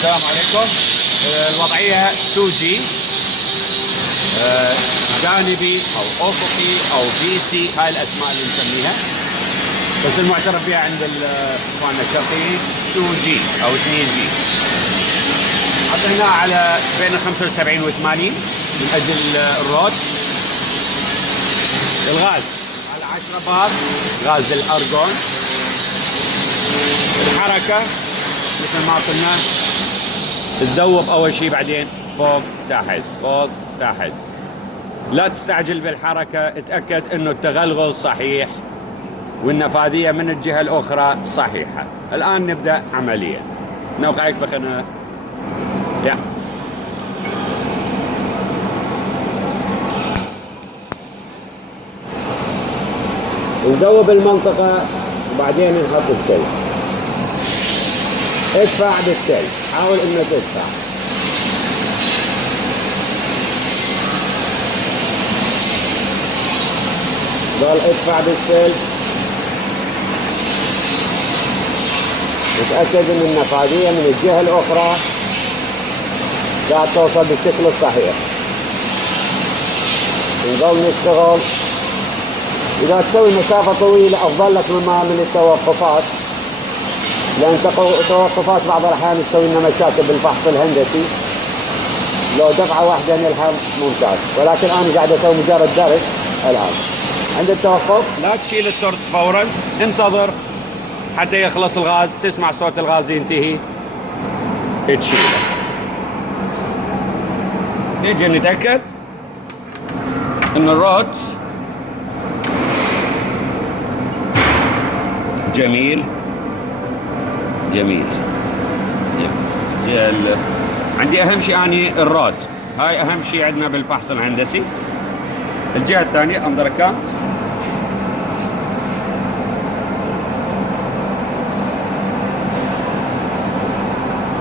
السلام عليكم. الوضعية 2G، جانبي أو أفقي أو VC، هاي الأسماء اللي نسميها، بس المعترف بها عند إخواننا الشرقيين 2G أو 2G. حطيناه على بين 75 و 80 من أجل الرود. الغاز على 10 بار، غاز الأرجون. الحركة مثل ما قلنا تذوب أول شيء، بعدين فوق تحت فوق تحت. لا تستعجل بالحركة، اتأكد انه التغلغل صحيح والنفاذية من الجهة الأخرى صحيحة. الآن نبدأ عمليا. نوقعك بخنا يا نذوب المنطقة وبعدين نحط السيل. ادفع بالسيل، حاول انك تدفع. ضل ادفع بالسيل، اتأكد ان النفاذية من الجهة الاخرى قاعد توصل بالشكل الصحيح. نظل نشتغل. اذا تسوي مسافة طويلة افضل لك من التوقفات، لان توقفات بعض الاحيان تسوي لنا مشاكل بالفحص الهندسي. لو دفعة واحدة نلحم ممتاز، ولكن انا قاعد اسوي مجرد درس الان. عند التوقف لا تشيل السرط فورا، انتظر حتى يخلص الغاز، تسمع صوت الغاز ينتهي تشيله. نيجي نتأكد ان الروت جميل جميل جميل. عندي اهم شيء اني الروت، هاي اهم شيء عندنا بالفحص الهندسي. الجهة الثانية اندر كانت.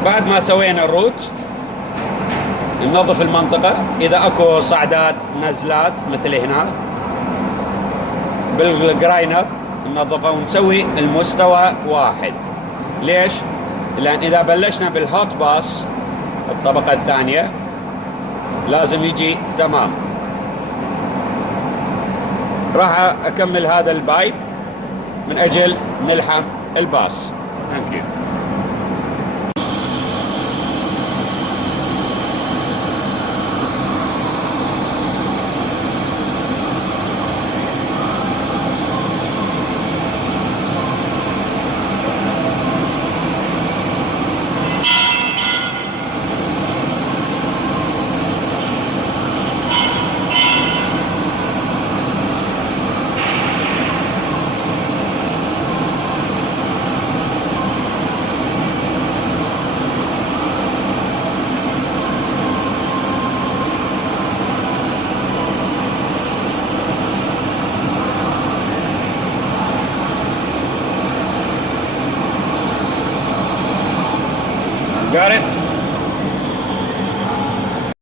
بعد ما سوينا الروت ننظف المنطقة. إذا أكو صعدات نزلات مثل هنا بالجراينر ننظفها ونسوي المستوى واحد. ليش؟ لأن إذا بلشنا بالهوت باس الطبقة الثانية لازم يجي تمام. راح أكمل هذا البايب من أجل نلحم الباس. Thank you.